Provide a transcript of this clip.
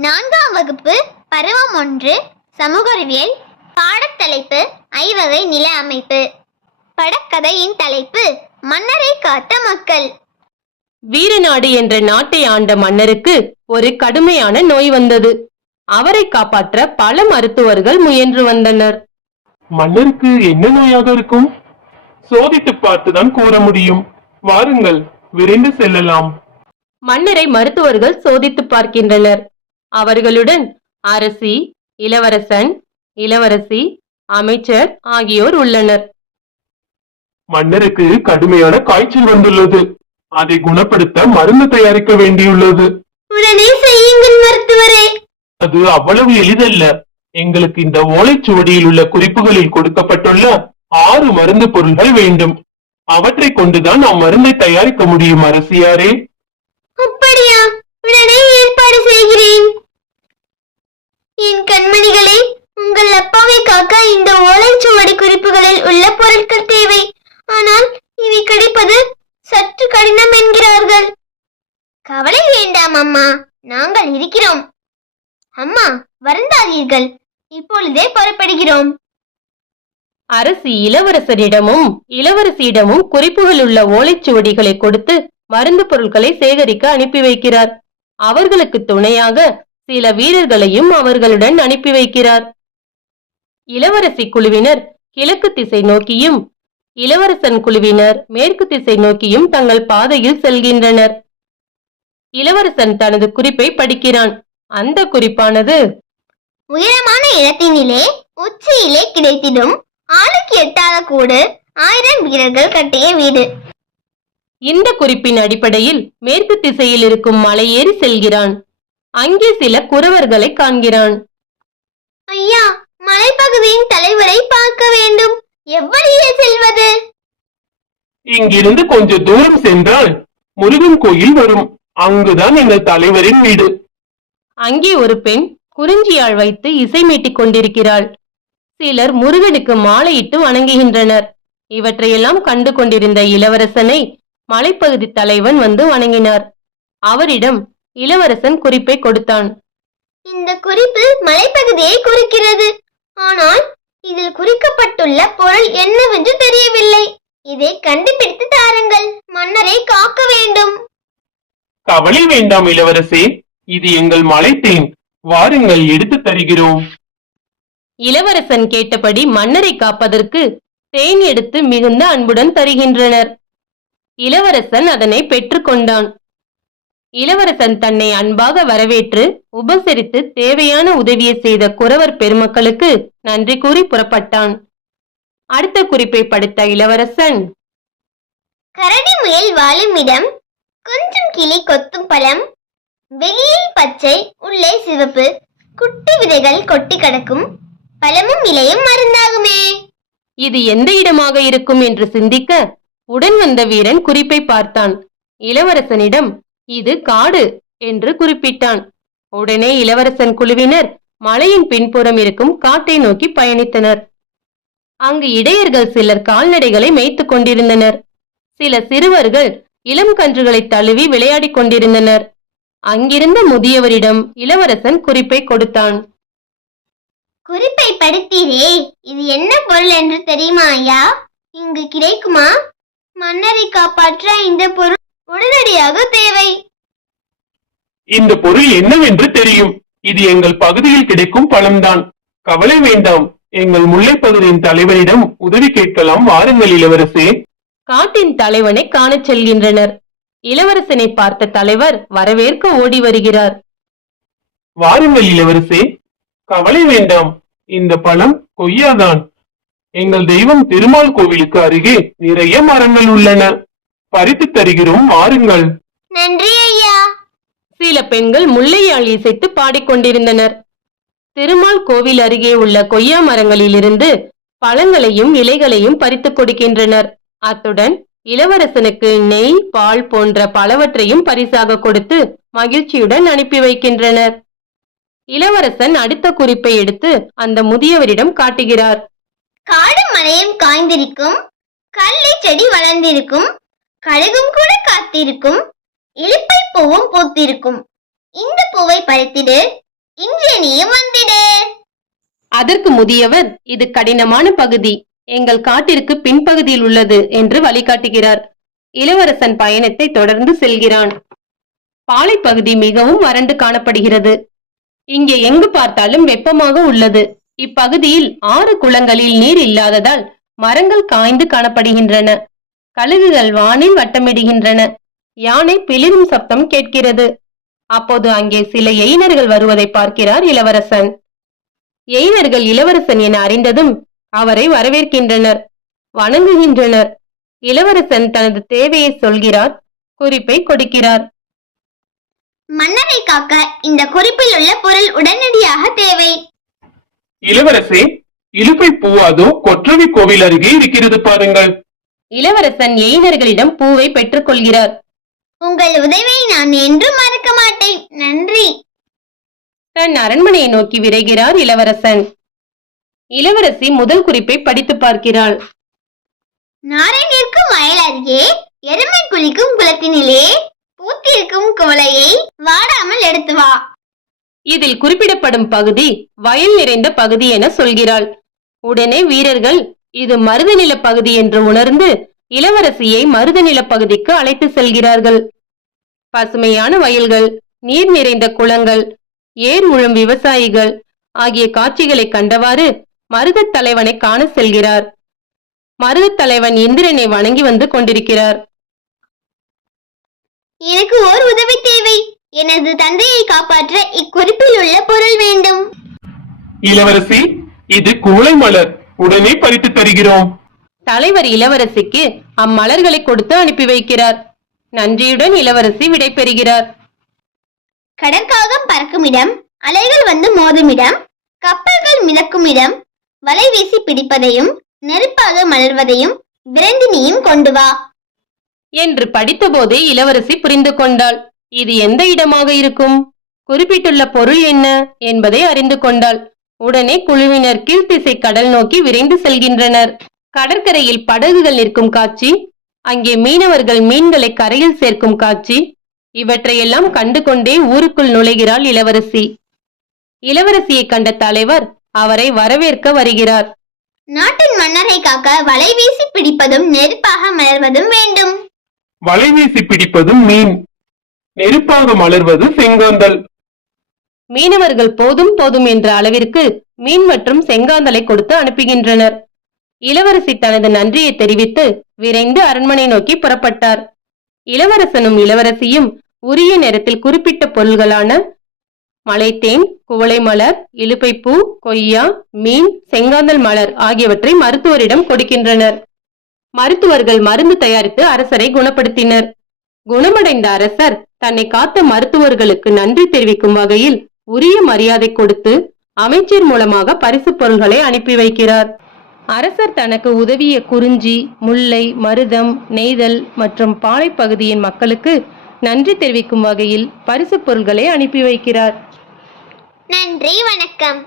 நான்காம் வகுப்பு பருவம் ஒன்று சமூக அறிவியல் பாடத்தலைப்பு ஐவகை நில அமைப்பு. படக்கதையின் தலைப்பு மன்னரை காத்த மக்கள். வீரநாடு என்ற நாட்டை ஆண்ட மன்னருக்கு ஒரு கடுமையான நோய் வந்தது. அவரை காப்பாற்ற பல மருத்துவர்கள் முயன்று வந்தனர். மன்னருக்கு என்ன நோயாக இருக்கும்? சோதித்து பார்த்துதான் கூற முடியும். வாருங்கள் விரைந்து செல்லலாம். மன்னரை மருத்துவர்கள் சோதித்து பார்க்கின்றனர். அவர்களுடன் அரசி இளவரசன் இளவரசி அமைச்சர் ஆகியோர் உள்ளனர். மன்னருக்கு கடுமையான காய்ச்சல் வந்துள்ளது. அதை குணப்படுத்த மருந்து தயாரிக்க வேண்டியுள்ளது. உடனே செய்யுங்கள் மருத்துவரே. அது அவ்வளவு எளிதல்ல. எங்களுக்கு இந்த ஓலைச்சுவடியில் உள்ள குறிப்புகளில் கொடுக்கப்பட்டுள்ள ஆறு மருந்து பொருள்கள் வேண்டும். அவற்றை கொண்டுதான் நாம் மருந்தை தயாரிக்க முடியும் அரசியாரே. அப்படியா? உடனே ஏற்பாடு செய்கிறேன். என் கண்மணிகளே உங்கள் அப்பாவை காக்க இந்த ஓலைச்சுவடி குறிப்புகளில் உள்ள பொருட்கள் தேவை. ஆனால் இவை கிடைப்பது சற்று கடினம் என்கிறார்கள். கவலை வேண்டாம் அம்மா. நாங்கள் இருக்கிறோம். அம்மா வருந்தாதீர்கள். இப்பொழுதே புறப்படுகிறோம். அரசி இளவரசரிடமும் இளவரசியிடமும் குறிப்புகள் உள்ள ஓலைச்சுவடிகளை கொடுத்து மருந்து பொருட்களை சேகரிக்க அனுப்பி வைக்கிறார். அவர்களுக்கு துணையாக சில வீரர்களையும் அவர்களுடன் அனுப்பி வைக்கிறார். இளவரசி குழுவினர் கிழக்கு திசை நோக்கியும் இளவரசன் குழுவினர் மேற்கு திசை நோக்கியும் தங்கள் பாதையில் செல்கின்றனர். இளவரசன் தனது குறிப்பை படிக்கிறான். அந்த குறிப்பானது உயரமான இடத்தினிலே உச்சியிலே கிடைத்திடும் ஆளுக்கு எட்டாத கூடு ஆயிரம் வீரர்கள் கட்டிய வீடு. இந்த குறிப்பின் அடிப்படையில் மேற்கு திசையில் இருக்கும் மலையேறி செல்கிறான். அங்கே சில குறவர்களை காண்கிறான். ஐயா மலைப்பகுதியின் தலைவரை பார்க்க வேண்டும். எவ்வழியே செல்வது? இங்கிருந்து கொஞ்ச தூரம் சென்றால் முருகன் கோயில் வரும். அங்குதான் எங்கள் தலைவரின் வீடு. அங்கே ஒரு பெண் குறிஞ்சியாழ் வைத்து இசை மீட்டிக் கொண்டிருக்கிறாள். சிலர் முருகனுக்கு மாலையிட்டு வணங்குகின்றனர். இவற்றையெல்லாம் கண்டு கொண்டிருந்த இளவரசனை மலைப்பகுதி தலைவன் வந்து வணங்கினார். அவரிடம் இளவரசன் குறிப்பை கொடுத்தான். இந்த குறிப்பு மலைப்பகுதியை குறிக்கிறது. ஆனால் இதில் குறிக்கப்பட்டுள்ள பொருள் என்னவென்று தெரியவில்லை. இதை கண்டுபிடித்து தாருங்கள். மன்னரை காக்க வேண்டும். கவலை வேண்டாம் இளவரசே. இது எங்கள் மலைத்தேன். வாருங்கள் எடுத்து தருகிறோம். இளவரசன் கேட்டபடி மன்னரை காப்பதற்கு தேன் எடுத்து மிகுந்த அன்புடன் தருகின்றனர். இளவரசன் அதனை பெற்றுக்கொண்டான். இளவரசன் தன்னை அன்பாக வரவேற்று உபசரித்து தேவையான உதவியை செய்த குறவர் பெருமக்களுக்கு நன்றி கூறி புறப்பட்டான். அடுத்த குறிப்பை படித்த இளவரசன். கரடி முயல் வாழும் இடம் கொஞ்சம் கிளி கொத்தும் பழம் வெளியில் பச்சை உள்ளே சிவப்பு குட்டி விதைகள் கொட்டி கிடக்கும் பழமும் இலையும் மருந்தாகுமே. இது எந்த இடமாக இருக்கும் என்று சிந்திக்க உடன் வந்த வீரன் குறிப்பை பார்த்தான். இளவரசனிடம் இது காடு என்று குறிப்பிட்டான். உடனே இளவரசன் குழுவினர் மலையின் பின்புறம் இருக்கும் காட்டை நோக்கி பயணித்தனர். அங்கு இடையர்கள் சிலர் கால்நடைகளை மேய்த்துக் கொண்டிருந்தனர். சில சிறுவர்கள் இளம் கன்றுகளை தழுவி விளையாடிக் கொண்டிருந்தனர். அங்கிருந்த முதியவரிடம் இளவரசன் குறிப்பை கொடுத்தான். குறிப்பை படித்தீரே இது என்ன பொருள் என்று தெரியுமா ஐயா? இங்கு கிடைக்குமா? மன்னரை காப்பாற்ற இந்த பொருள் உடனடியாக தேவை. இந்த பொருள் என்னவென்று தெரியும். இது எங்கள் பகுதியில் கிடைக்கும் பழம்தான். கவலை வேண்டாம். எங்கள் முல்லைப் பகுதியின் தலைவரிடம் உதவி கேட்கலாம். வாருங்கள் இளவரசே. காட்டின் தலைவனை காணச் செல்கின்றனர். இளவரசனை பார்த்த தலைவர் வரவேற்க ஓடி வருகிறார். வாருங்கள் இளவரசே. கவலை வேண்டாம். இந்த பழம் கொய்யாதான். எங்கள் தெய்வம் திருமால் கோவிலுக்கு அருகே நிறைய மரங்கள் உள்ளன. பறித்து தருகிறோம் வாருங்கள். நன்றி ஐயா. சில பெண்கள் முல்லையாழ் இசைத்து பாடிக்கொண்டிருந்தனர். திருமால் கோவில் அருகே உள்ள கொய்யா மரங்களிலிருந்து பழங்களையும் இலைகளையும் பறித்துக் கொடுக்கின்றனர். அத்துடன் இளவரசனுக்கு நெய் பால் போன்ற பலவற்றையும் பரிசாக கொடுத்து மகிழ்ச்சியுடன் அனுப்பி வைக்கின்றனர். இளவரசன் அடுத்த குறிப்பை எடுத்து அந்த முதியவரிடம் காட்டுகிறார். காடும் மலையும் காய்ந்திருக்கும். கள்ளி செடி வளர்ந்திருக்கும். கழுகும் கூட காத்திருக்கும். இழுப்பை பூவும் பூத்திருக்கும். இந்த பூவை பறித்திடு. இன்றைய நீயும் வந்திடு. அதற்கு முதியவர் இது கடினமான பகுதி. எங்கள் காட்டிற்கு பின்பகுதியில் உள்ளது என்று வழிகாட்டுகிறார். இளவரசன் பயணத்தை தொடர்ந்து செல்கிறான். பாலைப்பகுதி மிகவும் வறண்டு காணப்படுகிறது. இங்கே எங்கு பார்த்தாலும் வெப்பமாக உள்ளது. இப்பகுதியில் ஆறு குளங்களில் நீர் இல்லாததால் மரங்கள் காய்ந்து காணப்படுகின்றன. கழுகுகள் வானில் வட்டமிடுகின்றன. யானை பிளிரும் சப்தம் கேட்கிறது. அப்போது அங்கே சில எயினர்கள் வருவதை பார்க்கிறார் இளவரசன். எயினர்கள் இளவரசன் என அறிந்ததும் அவரை வரவேற்கின்றனர். வணங்குகின்றனர். இளவரசன் தனது தேவையை சொல்கிறார் குறிப்பை கொடுக்கிறார். மன்னரை காக்க இந்த குறிப்பில் உள்ள பொருள் உடனடியாக தேவை. இளவரசே இலுப்பை பூவாதோ கொற்றவை கோவில் அருகே இருக்கிறது பாருங்கள். இளவரசன் எயினர்களிடம் பூவை பெற்றுக் கொள்கிறார் உங்கள் உதவியை நான் என்றும் மறக்க மாட்டேன். நன்றி. தன் அரண்மனையை நோக்கி விரைகிறார் இளவரசன். இளவரசி முதல் குறிப்பை படித்து பார்க்கிறாள். நாரை நிற்கும் வயல் அருகே எருமை குளிக்கும் குளத்தினிலே பூத்திருக்கும் குவளையை வாடாமல் எடுத்து வா. இதில் குறிப்பிடப்படும் பகுதி வயல் நிறைந்த பகுதி என சொல்கிறாள். உடனே வீரர்கள் இது மருதநில பகுதி என்று உணர்ந்து இளவரசியை மருதநில பகுதிக்கு அழைத்து செல்கிறார்கள். பசுமையான வயல்கள் நீர் நிறைந்த குளங்கள் ஏர் உழும் விவசாயிகள் ஆகிய காட்சிகளை கண்டவாறு மருத தலைவனை காண செல்கிறார். மருதத் தலைவன் இந்திரனை வணங்கி வந்து கொண்டிருக்கிறார். எனக்கு ஓர் உதவி தேவை. எனது தந்தையை காப்பாற்ற இக்குறிப்பில் உள்ள பொருள் வேண்டும். இளவரசி இது குவளை மலர். உடனே பறித்து தருகிறோம். தலைவர் இளவரசிக்கு அம்மலர்களை கொடுத்து அனுப்பி வைக்கிறார். நன்றியுடன் இளவரசி விடை பெறுகிறார். கடற்காகம் பறக்கும் இடம் அலைகள் வந்து மோதும் இடம் கப்பல்கள் மிதக்கும் இடம் வலை வீசி பிடிப்பதையும் நெருப்பாக மலர்வதையும் விரைந்து நீயும் கொண்டு வா. என்று படித்தபோதே இளவரசி புரிந்து கொண்டாள். இது எந்த இடமாக இருக்கும்? குறிப்பிட்டுள்ள பொருள் என்ன என்பதை அறிந்து கொண்டாள். உடனே குழுவினர் கீழ்த்திசை கடல் நோக்கி விரைந்து செல்கின்றனர். கடற்கரையில் படகுகள் நிற்கும் காட்சி அங்கே மீனவர்கள் மீன்களை கரையில் சேர்க்கும் காட்சி இவற்றையெல்லாம் கண்டு கொண்டே ஊருக்குள் நுழைகிறாள் இளவரசி. இளவரசியை கண்ட தலைவர் அவரை வரவேற்க வருகிறார். நாட்டின் மன்னரை காக்க வலை வீசி பிடிப்பதும் நெருப்பாக மலர்வதும் வேண்டும். வலை வீசி பிடிப்பதும் மீன். நெருப்பாக மலர்வது செங்காந்தல். மீனவர்கள் போதும் போதும் என்ற அளவிற்கு மீன் மற்றும் செங்காந்தலை கொடுத்து அனுப்புகின்றனர். இளவரசி தனது நன்றியை தெரிவித்து விரைந்து அரண்மனை நோக்கி புறப்பட்டார். இளவரசனும் இளவரசியும் உரிய நேரத்தில் குறிப்பிட்ட பொருள்களான மலைத்தேன் குவளை மலர் இலுப்பைப்பூ கொய்யா மீன் செங்காந்தல் மலர் ஆகியவற்றை மருத்துவரிடம் கொடுக்கின்றனர். மருத்துவர்கள் மருந்து தயாரித்து அரசரை குணப்படுத்தினர். குணமடைந்த அரசர் தன்னை காத்த மருத்துவர்களுக்கு நன்றி தெரிவிக்கும் வகையில் உரிய மரியாதை கொடுத்து அமைச்சர் மூலமாக பரிசு பொருள்களை அனுப்பி வைக்கிறார். அரசர் தனக்கு உதவிய குறிஞ்சி முல்லை மருதம் நெய்தல் மற்றும் பாலை பகுதியின் மக்களுக்கு நன்றி தெரிவிக்கும் வகையில் பரிசு பொருள்களை அனுப்பி வைக்கிறார். நன்றி வணக்கம்.